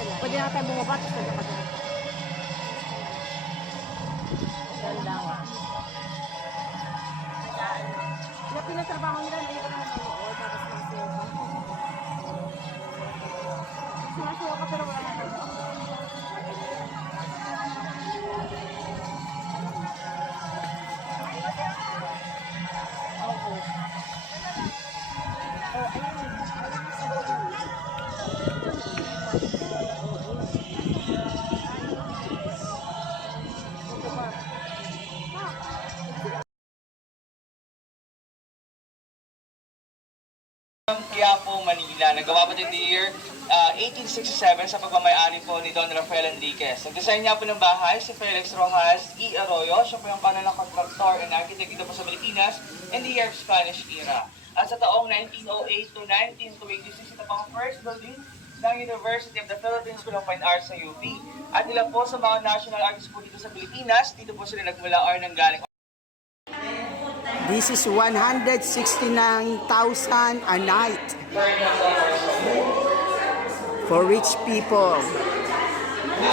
Pwede na tayo bumaba, tapos nagkakadala. Ganda nga. Yung pinatrabaho nila, nakita na nanonood, tapos nasiyaw ka. Sinasiyaw ka pero wala na. Quiapo, Manila. Nagawa po din the year 1867 sa pagmamayari po ni Don Rafael Enriquez. Nag-design niya po ng bahay si Felix Rojas E. Arroyo. Siya po yung kanilang contractor and architect dito po sa Pilipinas in the year of Spanish era. At sa taong 1908 to 1986, ito pang first building ng University of the Philippines School of Fine Arts sa UP. At ilan po sa mga national artists po dito sa Pilipinas, dito po sila nagmula or nanggaling. This is 169,000 a night for rich people. Hindi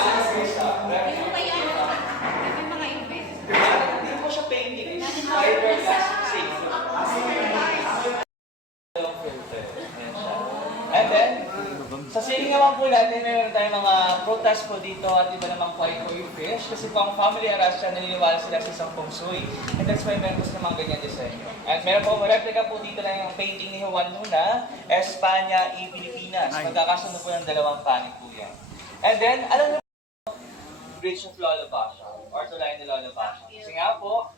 po siya painting, it's fiberglass safe. And then, sa ceiling naman po natin, mayroon tayong mga protest po dito at iba naman po ay koi fish. Kasi po ang family arras siya, naniniwala sila sa isang feng shui. And that's why meron po silang mga ganyan disenyo. At meron po, replica po dito na yung painting ni Juan Luna, Espanya y Pilipinas. Magkakasunod po ng dalawang panig po yan. And then, alam niyo po, Bridge of Lola Pasha, or Tulay ni Lola Pasha. Kasi nga po,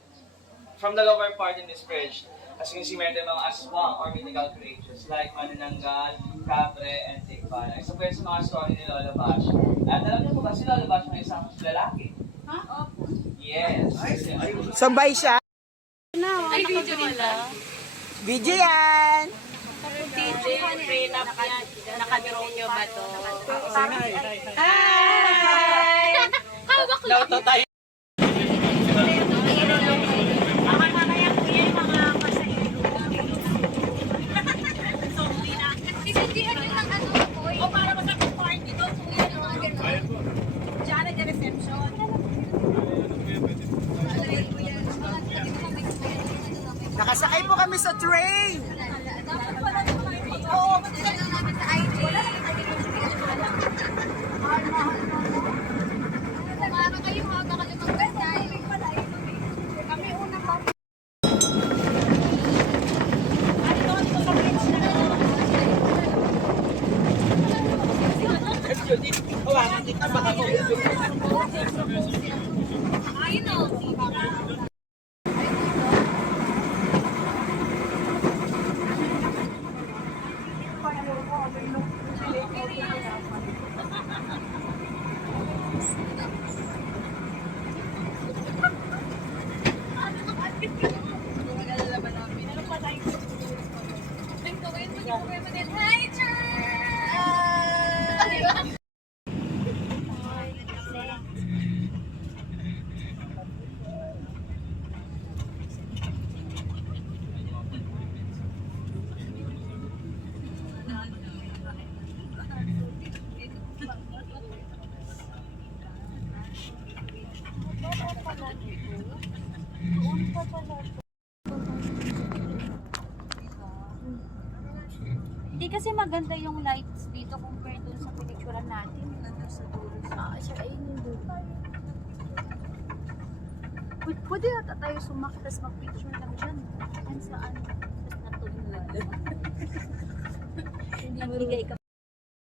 from the lower part in this bridge, as you can see, meron tayong mga aswang or mythical creatures like Manananggal, Capre, and Tikpan. Isa po yun sa mga story ni Lola Basha. At alam niyo po ba si Lola Basha ay isang lalaki? Ha? Opo. Yes. Sambay siya. Ay, video nila. Video yan! DJ, frame up yan. Naka-drone nyo ba to? Hi! Hawak lang. Nauto tayo. Nakasakay po kami sa train. Hindi kasi maganda yung lights dito compared dun sa pinicturean natin. Sa dulo. Sir, ayun yung dulo. Pwede nata tayo sumakit tapos mag-picture lang dyan. Yan saan? Tapos natulog. Nagbigay ka